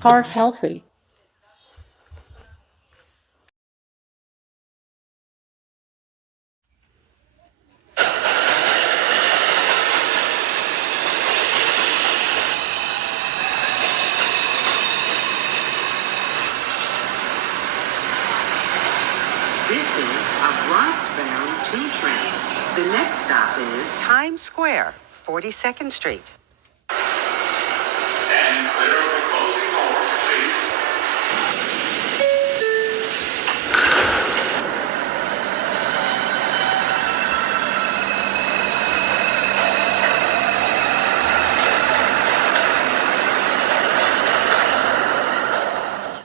Heart healthy. This is a Bronx-bound 2 train. The next stop is Times Square, 42nd Street.